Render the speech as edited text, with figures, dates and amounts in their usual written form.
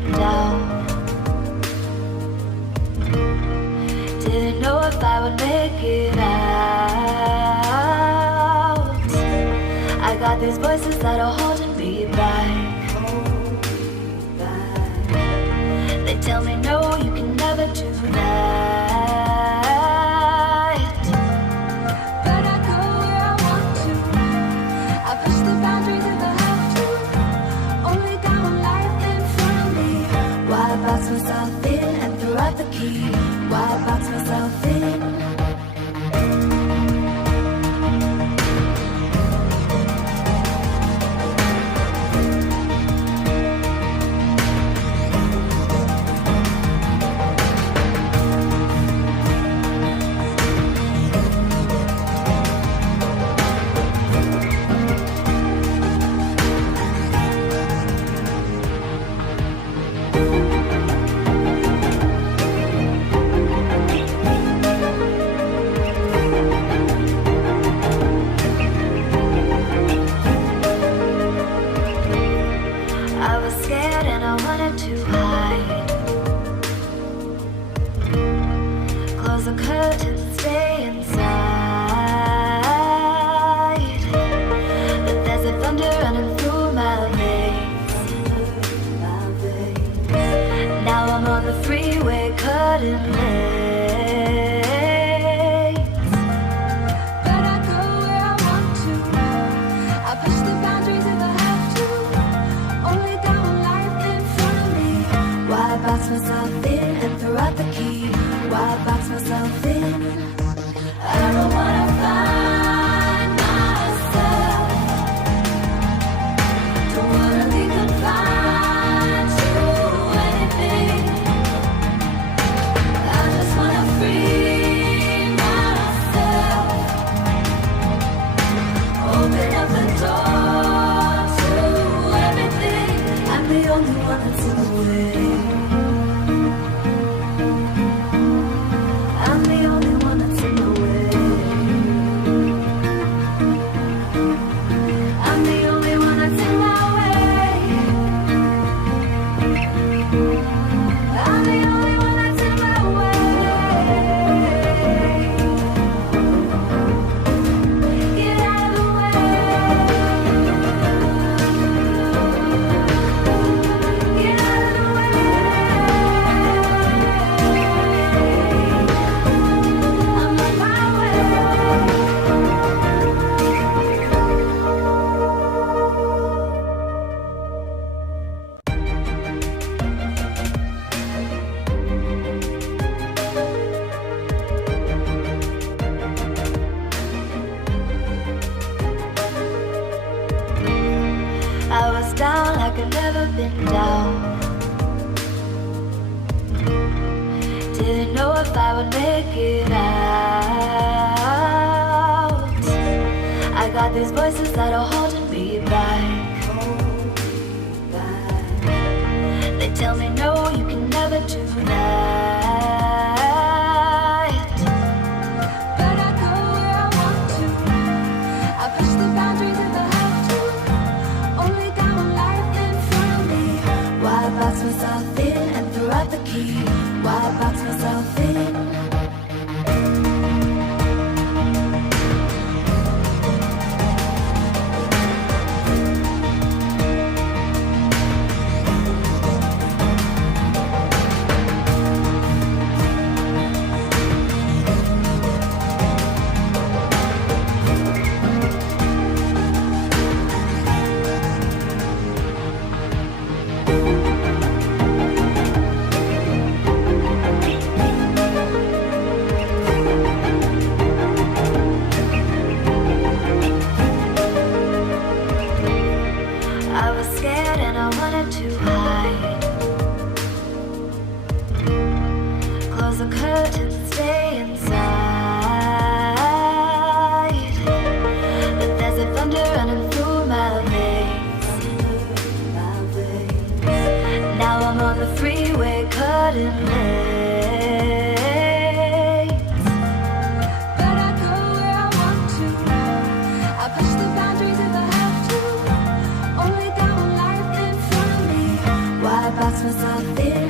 been down. Didn't know if I would make it out. I got these voices that are holding me back. They tell me no, you can never do that. But I go where I want to. I push the boundaries if I have to. Only got one life in front of me. Why box myself in and throw out the key? Why box myself in? Why box myself in